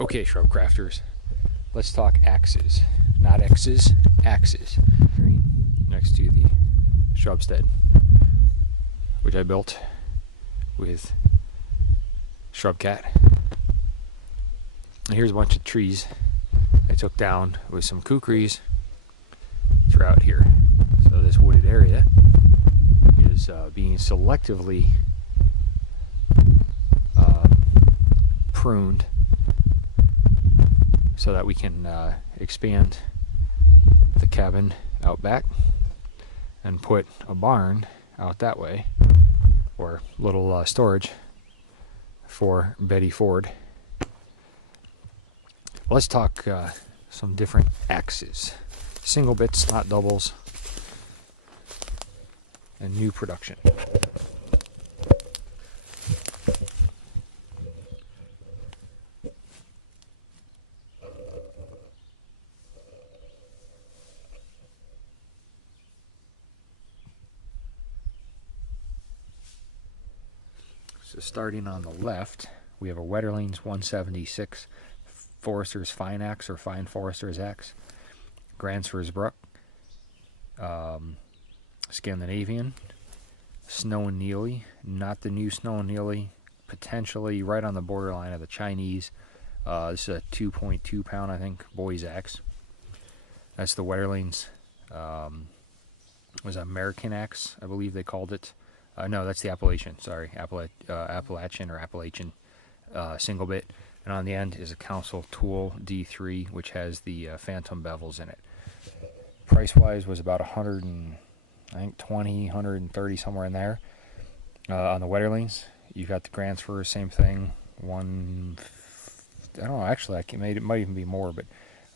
Okay, shrub crafters, let's talk axes. Not X's, axes. Next to the shrubstead, which I built with Shrubcat. And here's a bunch of trees I took down with some kukris throughout here. So this wooded area is being selectively pruned so that we can expand the cabin out back and put a barn out that way, or little storage for Betty Ford. Let's talk some different axes. Single bits, not doubles, and new production. So starting on the left, we have a Wetterlings 176 Forester's Fine Axe, or Fine Forester's Axe, Granfors Bruks, Scandanavian, Snow and Nealley, not the new Snow and Nealley, potentially right on the borderline of the Chinese. This is a 2.2 pound, I think, boy's axe. That's the Wetterlings. Was American axe, I believe they called it. No, that's the Appalachian. Sorry, Appalachian or Appalachian single bit. And on the end is a Council Tool D3, which has the phantom bevels in it. Price-wise was about 120, 130, somewhere in there. On the Wetterlings, you got the Granfors, same thing. I don't know. Actually, it might even be more, but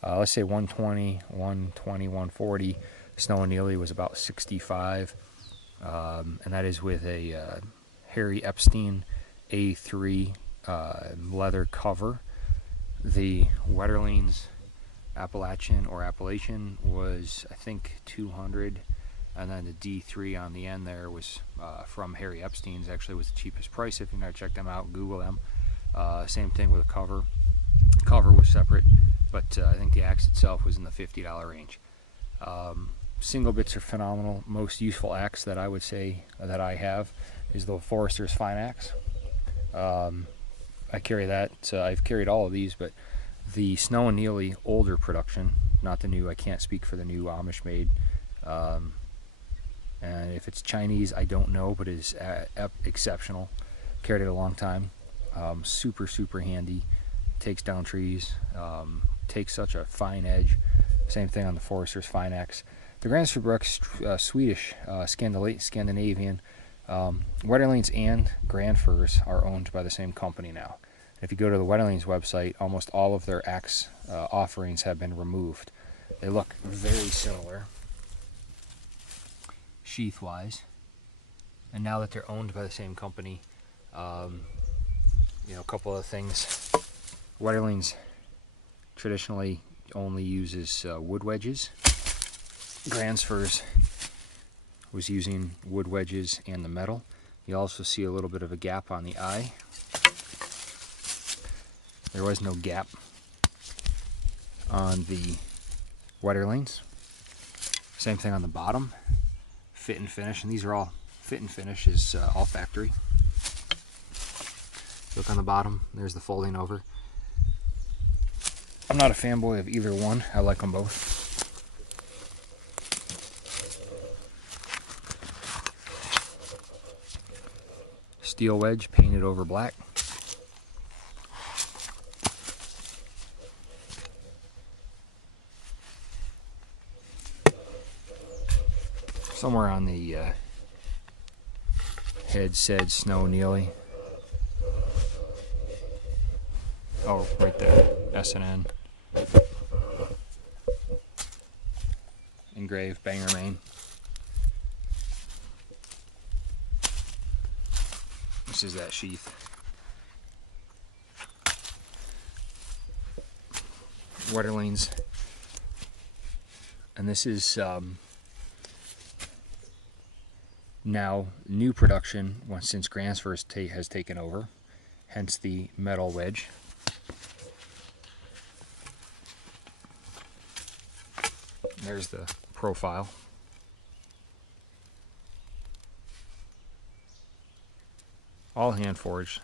let's say 120, 140. Snow and Nealley was about 65. And that is with a Harry Epstein A3 leather cover. The Wetterlings Appalachian was, I think, 200, and then the D3 on the end there was from Harry Epstein's. Actually was the cheapest price. If you want to check them out, Google them. Same thing with the cover. Cover was separate, but I think the axe itself was in the $50 range. Single bits are phenomenal. Most useful axe that I would say that I have is the Forester's Fine Axe. I carry that. I've carried all of these, but the Snow and Nealley older production, not the new. I can't speak for the new Amish made. And if it's Chinese, I don't know, but it is exceptional. Carried it a long time. Super, super handy. Takes down trees. Takes such a fine edge. Same thing on the Forester's Fine Axe. The Granfors Bruks, Swedish, Scandinavian, Wetterlings and Granfors are owned by the same company now. If you go to the Wetterlings website, almost all of their axe offerings have been removed. They look very similar, sheath-wise, and now that they're owned by the same company, a couple of things. Wetterlings traditionally only uses wood wedges. Granfors was using wood wedges and the metal. You also see a little bit of a gap on the eye. There was no gap on the Wetterlings. Same thing on the bottom. Fit and finish, and these are all fit and finish, is all factory. Look on the bottom, there's the folding over. I'm not a fanboy of either one. I like them both. Steel wedge painted over black. Somewhere on the head said Snow Nealley. Oh, right there, S&N. Engraved Bangor, Maine. This is that sheath. Wetterlings. And this is now new production since Granfors has taken over, hence the metal wedge. There's the profile. All hand forged.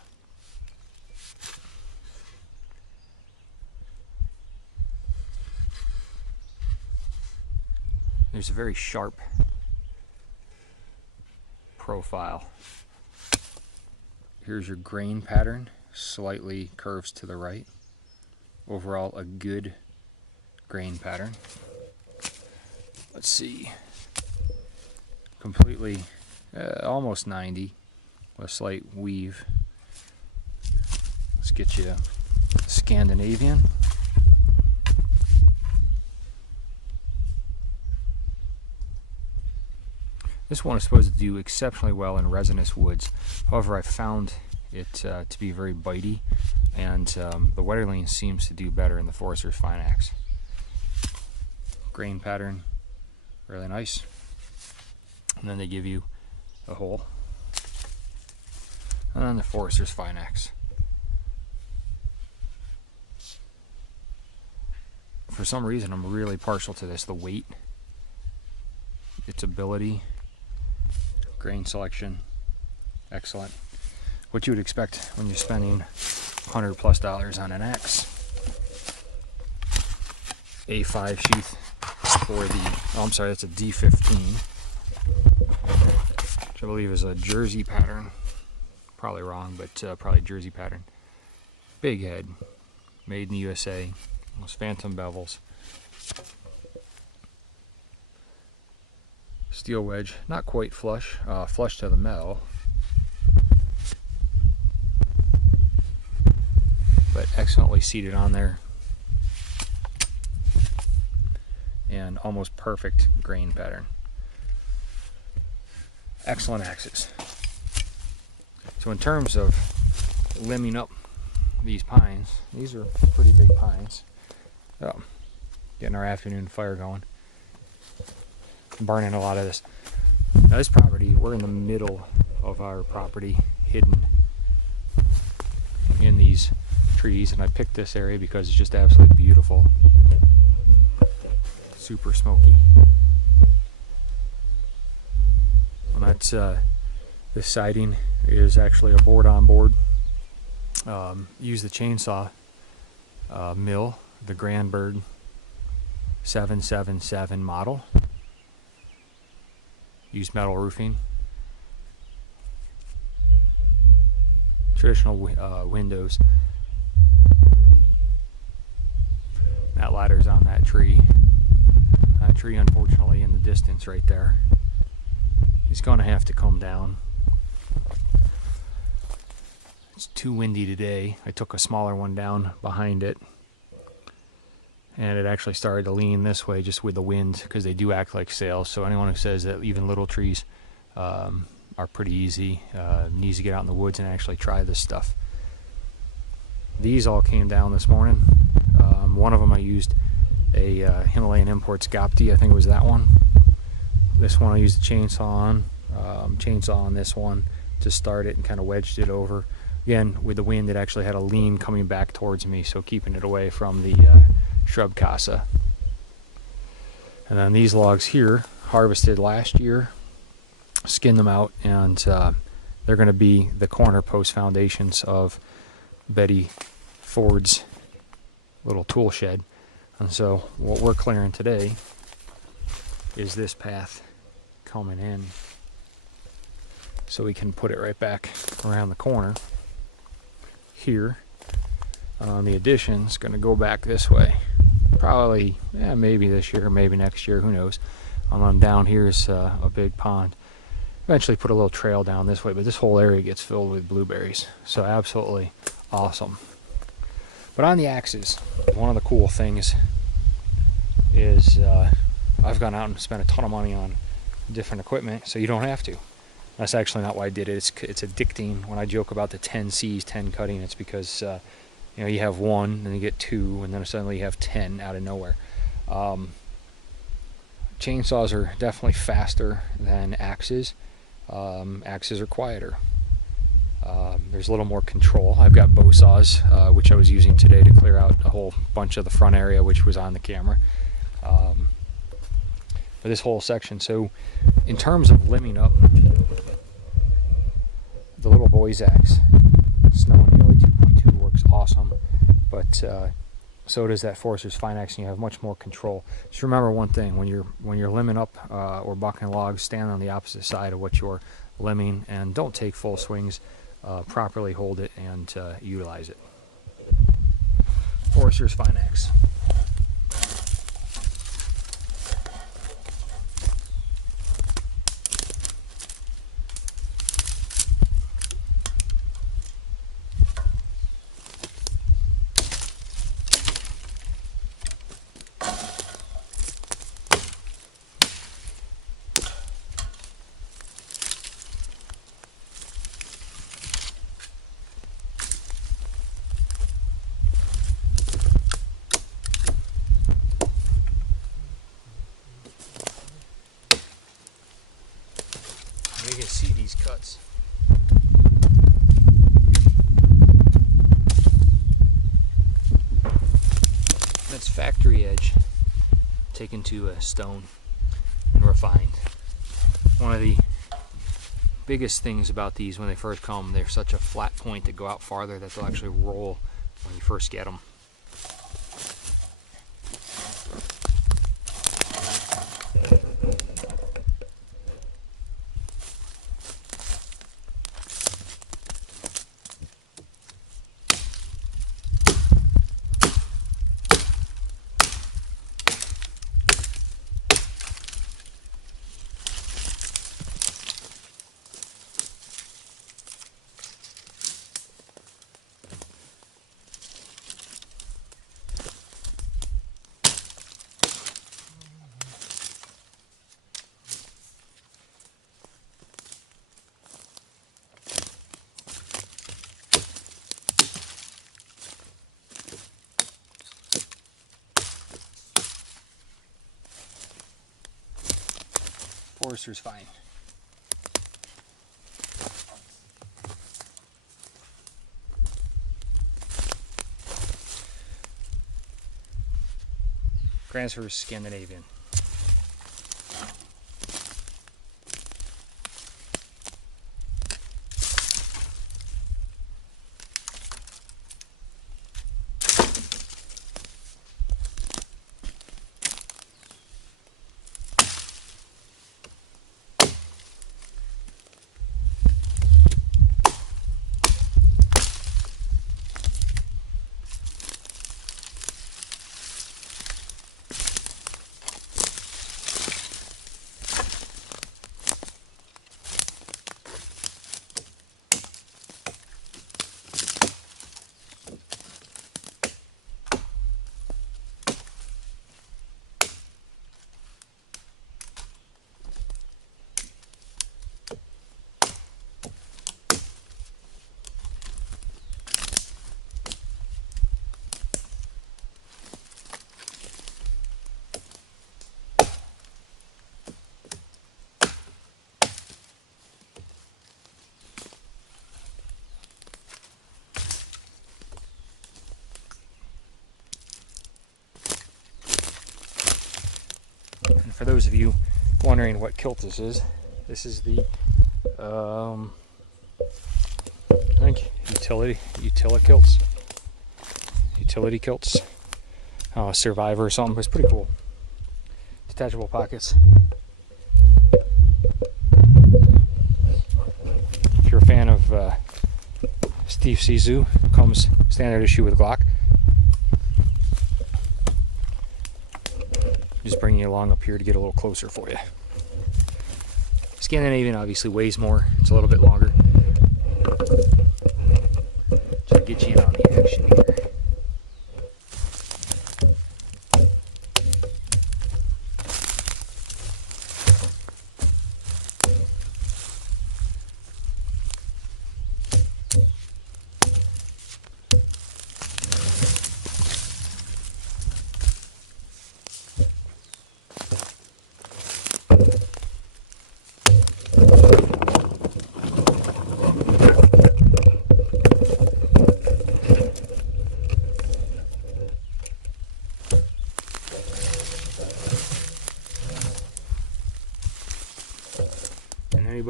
There's a very sharp profile. Here's your grain pattern, slightly curves to the right. Overall, a good grain pattern. Let's see. Completely, almost 90, with a slight weave. Let's get you Scandanavian. This one is supposed to do exceptionally well in resinous woods. However, I found it to be very bitey, and the Wetterlings seems to do better in the Forester's Fine Axe. Grain pattern, really nice. And then they give you a hole. And then the Forester's Fine Axe. For some reason, I'm really partial to this. The weight, its ability, grain selection, excellent. What you would expect when you're spending $100+ on an axe. A5 sheath for the, oh, I'm sorry, that's a D15, which I believe is a jersey pattern. Probably wrong, but probably jersey pattern. Big head, made in the USA, those phantom bevels. Steel wedge, not quite flush, flush to the metal, but excellently seated on there, and almost perfect grain pattern. Excellent axes. So in terms of limbing up these pines, these are pretty big pines. Oh, getting our afternoon fire going. Burning a lot of this. Now this property, we're in the middle of our property, hidden in these trees, and I picked this area because it's just absolutely beautiful. Super smoky. And that's this siding is actually a board on board. Use the chainsaw mill, the Granfors 777 model. Use metal roofing. Traditional windows. That ladder's on that tree. That tree, unfortunately, in the distance right there. He's going to have to come down. It's too windy today. I took a smaller one down behind it, and it actually started to lean this way just with the wind, because they do act like sails. So anyone who says that even little trees are pretty easy needs to get out in the woods and actually try this stuff. These all came down this morning. One of them I used a Himalayan Imports Gopti, I think it was that one. This one I used a chainsaw on this one to start it and kind of wedged it over. Again, with the wind, it actually had a lean coming back towards me, so keeping it away from the shrub casa. And then these logs here, harvested last year, skinned them out, and they're going to be the corner post foundations of Betty Ford's little tool shed. And so what we're clearing today is this path coming in, so we can put it right back around the corner here. The addition's going to go back this way. Probably, maybe this year, maybe next year, who knows. Down here's a big pond. Eventually put a little trail down this way, but this whole area gets filled with blueberries. So absolutely awesome. But on the axes, one of the cool things is I've gone out and spent a ton of money on different equipment, so you don't have to. That's actually not why I did it. It's addicting. When I joke about the 10 C's, 10 cutting, it's because you have one, then you get two, and then suddenly you have 10 out of nowhere. Chainsaws are definitely faster than axes. Axes are quieter. There's a little more control. I've got bow saws, which I was using today to clear out a whole bunch of the front area, which was on the camera. for this whole section. So in terms of limbing up the little boy's axe, Snow and Nealley 2.2 works awesome, but so does that Forester's Fine Axe, and you have much more control. Just remember one thing: when you're limbing up or bucking logs, stand on the opposite side of what you're limbing, and don't take full swings. Properly hold it and utilize it. Forester's Fine Axe. You can see these cuts. That's factory edge taken to a stone and refined. One of the biggest things about these when they first come, they're such a flat point that go out farther that they'll actually roll when you first get them. Forester's Fine. Granfors Scandanavian. And for those of you wondering what kilt this is the I think utility kilts, Survivor or something, but it's pretty cool. Detachable pockets. If you're a fan of Steve Zissou, comes standard issue with Glock. Just bringing you along up here to get a little closer for you. Scandanavian obviously weighs more. It's a little bit longer. Just to get you in on the action here.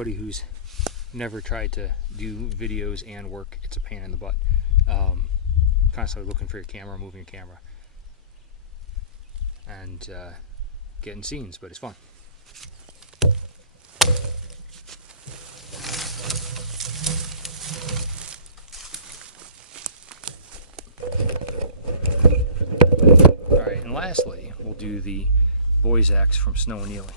anybody who's never tried to do videos and work, it's a pain in the butt. Constantly looking for your camera, moving your camera, and getting scenes, but it's fun. Alright, and lastly, we'll do the boy's axe from Snow and Nealley.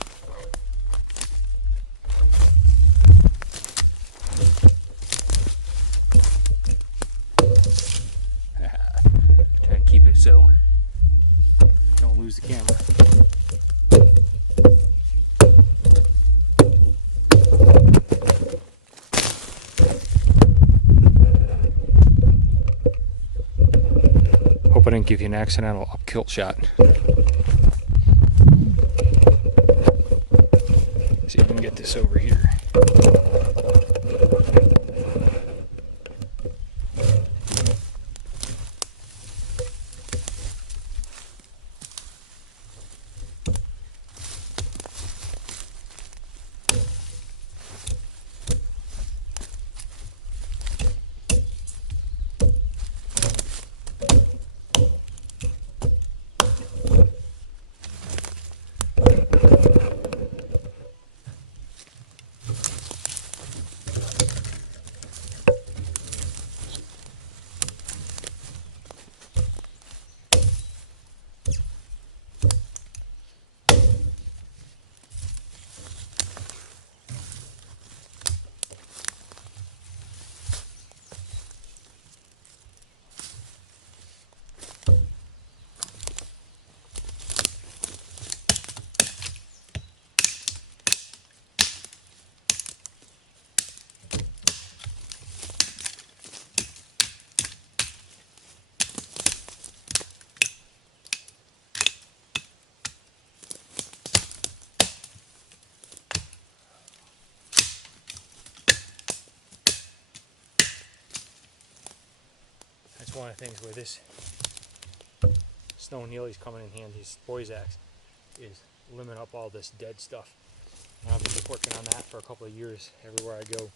Trying to keep it so don't lose the camera. Hope I didn't give you an accidental up kilt shot. See if we can get this over here. That's one of the things where this Snow and Nealley's coming in handy. This boy's axe is limbing up all this dead stuff. And I've been working on that for a couple of years everywhere I go,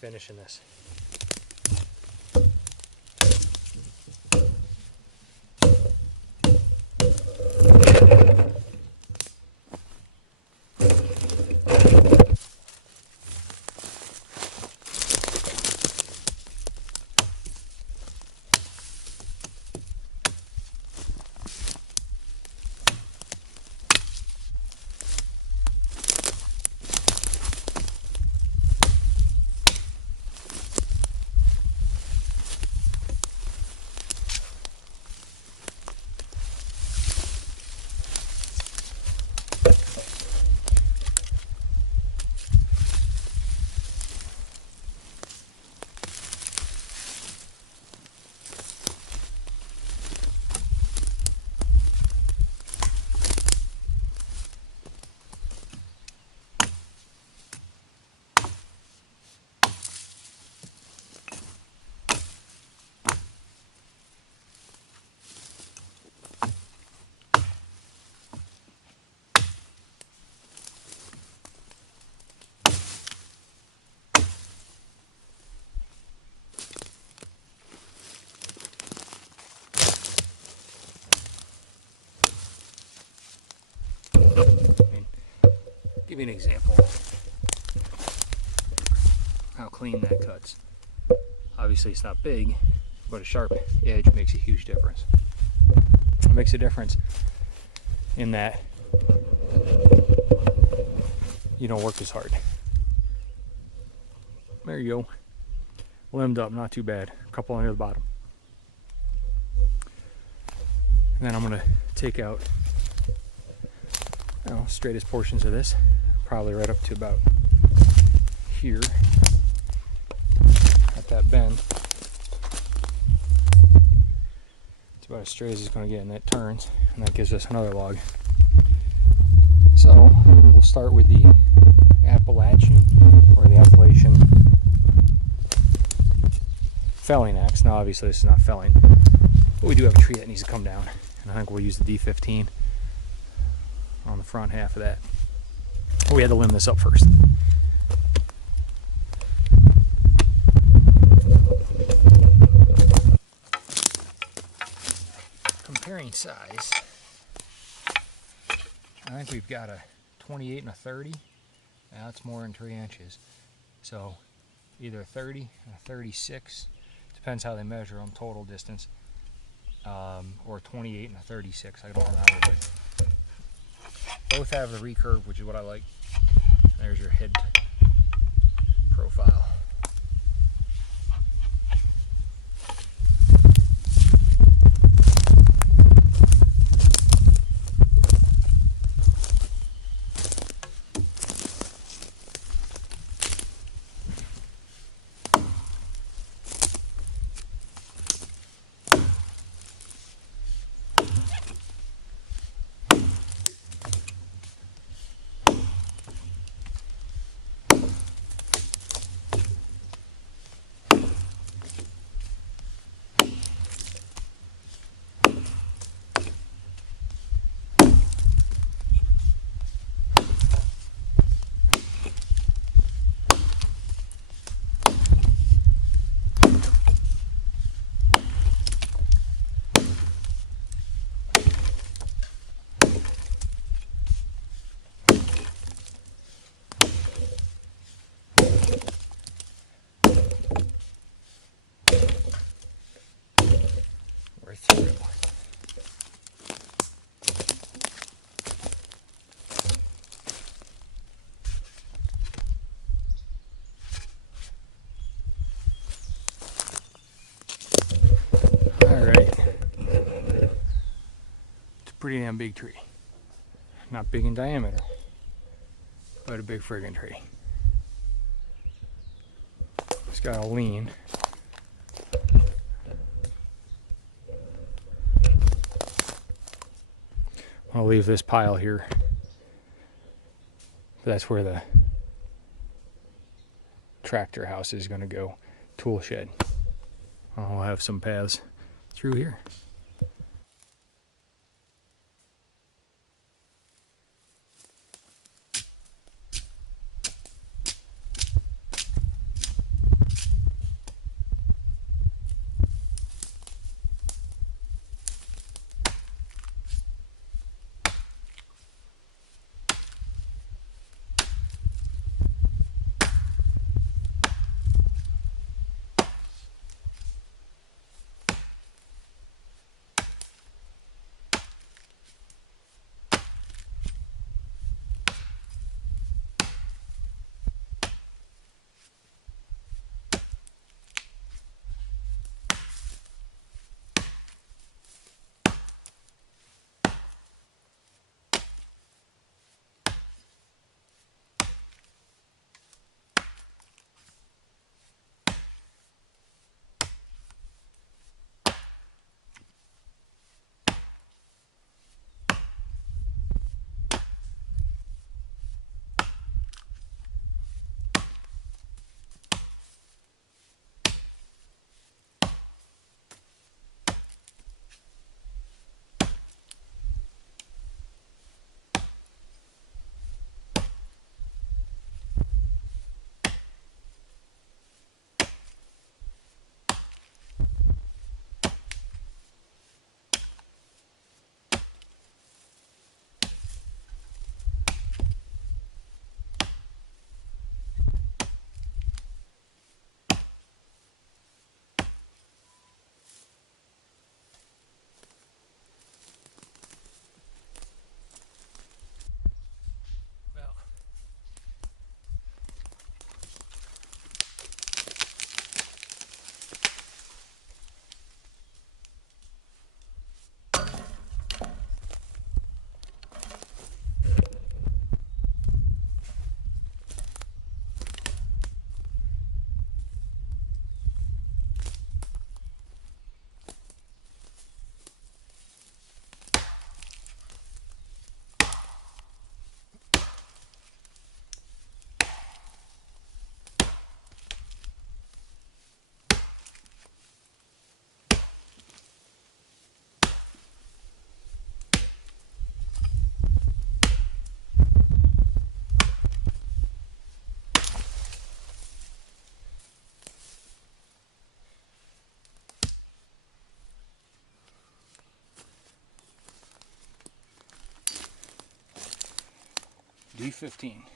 finishing this. Give you an example how clean that cuts. Obviously it's not big, but a sharp edge makes a huge difference. It makes a difference in that you don't work as hard. There you go. Limbed up, not too bad. A couple under the bottom. And then I'm going to take out straightest portions of this, probably right up to about here at that bend. It's about as straight as it's going to get, and that turns, and that gives us another log. So we'll start with the Appalachian or the Appalachian felling axe. Now obviously this is not felling, but we do have a tree that needs to come down, and I think we'll use the D15 on the front half of that. We had to limb this up first. bearing size, I think we've got a 28 and a 30. Now it's more than 3 inches. So either a 30 and a 36, depends how they measure them, total distance, or 28 and a 36, I don't remember, but both have the recurve, which is what I like. There's your head profile. Through. All right. It's a pretty damn big tree. Not big in diameter, but a big friggin' tree. It's got a lean. I'll leave this pile here. That's where the tractor house is going to go. Tool shed. I'll have some paths through here. D15.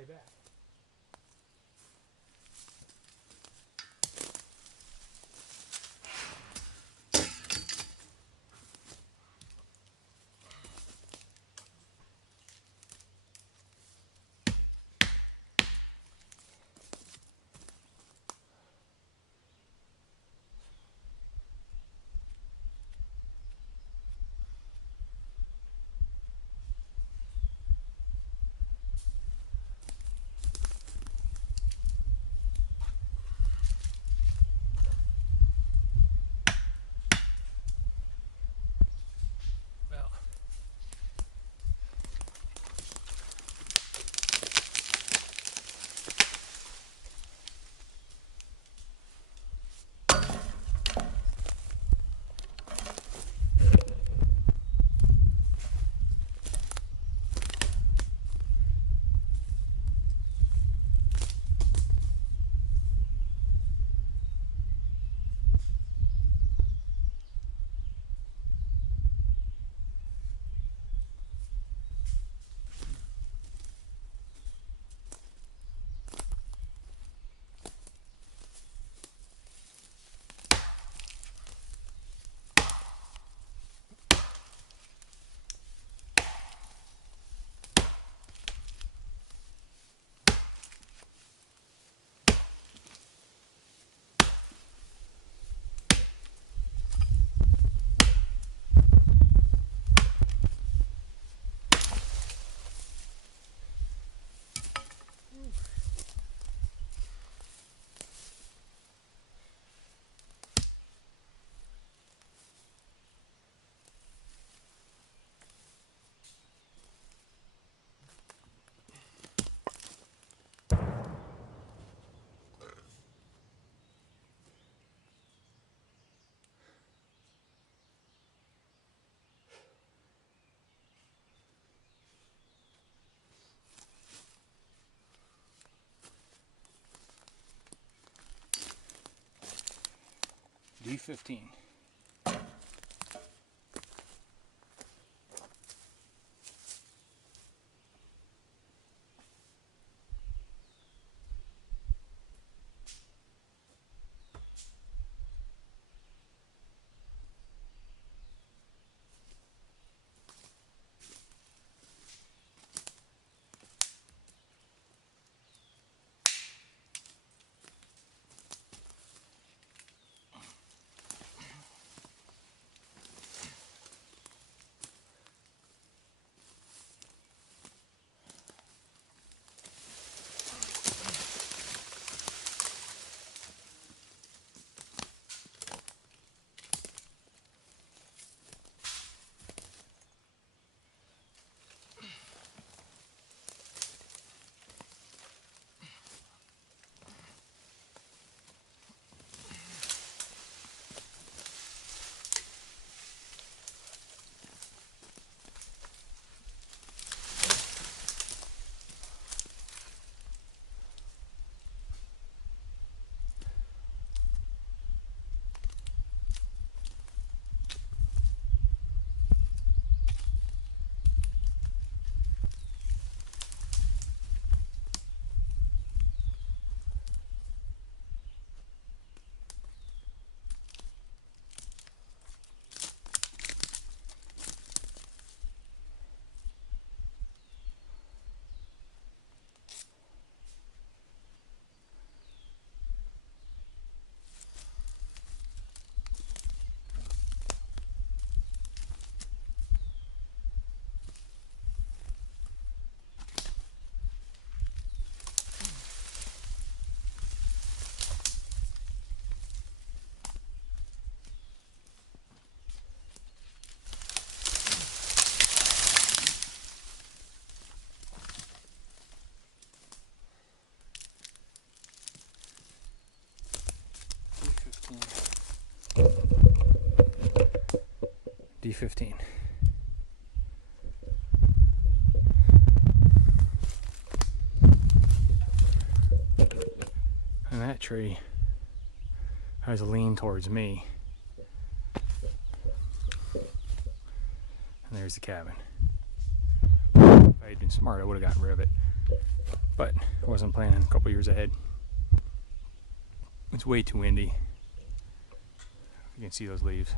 say that. D15. D15. And that tree has a lean towards me. And there's the cabin. If I had been smart, I would have gotten rid of it. but I wasn't planning a couple years ahead. It's way too windy. You can see those leaves.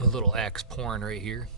A little axe pouring right here.